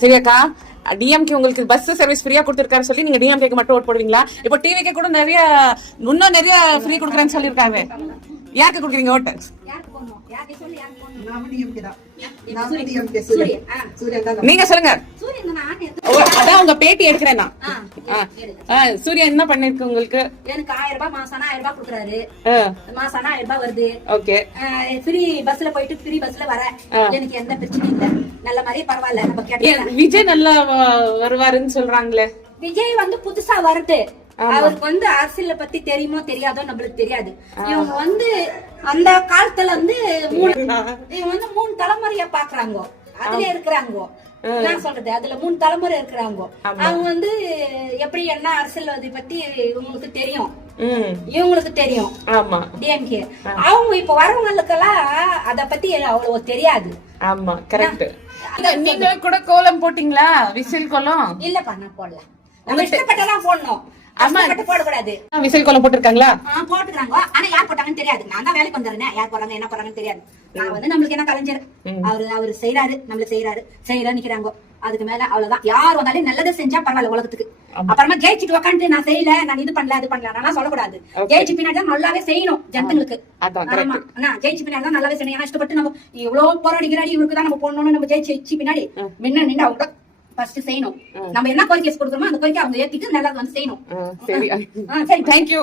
சரியாக்கா, DMK உங்களுக்கு bus service ஃப்ரீயா கொடுத்திருக்காரு சொல்லி நீங்க டிஎம்கேக்கு மட்டும் ஓட் போடுவீங்களா? இப்போ டிவிக்கு கூட இன்னும் நிறைய ஃப்ரீ கொடுக்குறேன்னு சொல்லிருக்காங்க. யாருக்கு கொடுக்குறீங்க ஓட்டு? நீங்க சொல்லுங்க. அதான் உங்க பேட்டி எடுக்கிறேன் நான். சூர்யா என்ன பண்ணிருக்கு உங்களுக்கு? எனக்கு 1000 ரூபாய் மாசம் 1000 ரூபாய் கொடுக்குறாரு. மாசம் 1000 ரூபாய் வருது. ஓகே. ஃப்ரீ பஸ்ல போயிட்டு ஃப்ரீ பஸ்ல வர எனக்கு எந்த பிரச்சனையும் இல்ல. நல்ல மாதிரி பரவாயில்ல. நம்ம கேட்டேன். விஜய் நல்லா வருவாருன்னு சொல்றாங்களே. விஜய் புதுசா வருது. அவருக்கு அரசியல பத்தி தெரியுமோ தெரியாதோ நம்மளுக்கு தெரியாது. இவங்க அந்த காலத்துல இவங்க 3 தலைமுறையா பாக்குறாங்க. அதுல இருக்கிறாங்க. நான் சொல்றது அதுல 3 தலைமுறை இருக்கிறாங்க. அவங்க எப்படி என்ன அரசியல்வாதி பத்தி இவங்களுக்கு தெரியும். இவங்களுக்கு தெரியும். ஆமா. டிஎம்கே அவங்க இப்ப வரவங்களுக்கெல்லாம் அத பத்தி அவ்வளவு தெரியாது. ஆமா, கரெக்ட். நீங்க கூட கோலம் போட்டீங்களா? விசில் கோலம்? இல்லப்பா, நான் போடல. நம்ம இஷ்டப்பட்டதான் போடணும். போடக்கூடாது. விசில் கோலம் போட்டுருக்காங்களா? போட்டுக்கிறாங்க. ஆனா யார் போட்டாங்கன்னு தெரியாது. நான் தான் வேலைக்கு வந்துடுறேன். யார் போறாங்க என்ன போறாங்கன்னு தெரியாது. நான் நம்மளுக்கு என்ன கலைஞர். அவரு செய்யறாரு, நம்மளுக்கு செய்யறாரு நிக்கிறாங்க. அதுக்கு மேல அவ்வளவுதான். யார் வந்தாலும் நல்லதை செஞ்சா பரவாயில்ல உலகத்துக்கு. அப்புறமா ஜெயிச்சுட்டு உட்காந்து நான் செய்யல, நான் இது பண்ணல அது பண்ணல நான் சொல்லக்கூடாது. ஜெயிச்சு பின்னாடி தான் நல்லாவே செய்யணும் ஜனங்களுக்கு. ஜெயிச்சு பின்னாடி தான் நல்லாவே செய்யணும். ஏன்னா இஷ்டப்பட்டு நம்ம இவ்வளவு போராடிக்கிறாடி இவருக்கு தான் நம்ம போடணும்னு நம்ம ஜெயிச்சு பின்னாடி நின்று அவங்க ஃபர்ஸ்ட் செய்யணும். நம்ம என்ன கோரிக்கை கொடுக்குறோமோ அந்த கோரிக்கை அவங்க ஏத்திட்டு நல்லா செய்யணும். சரி, தேங்க்யூ.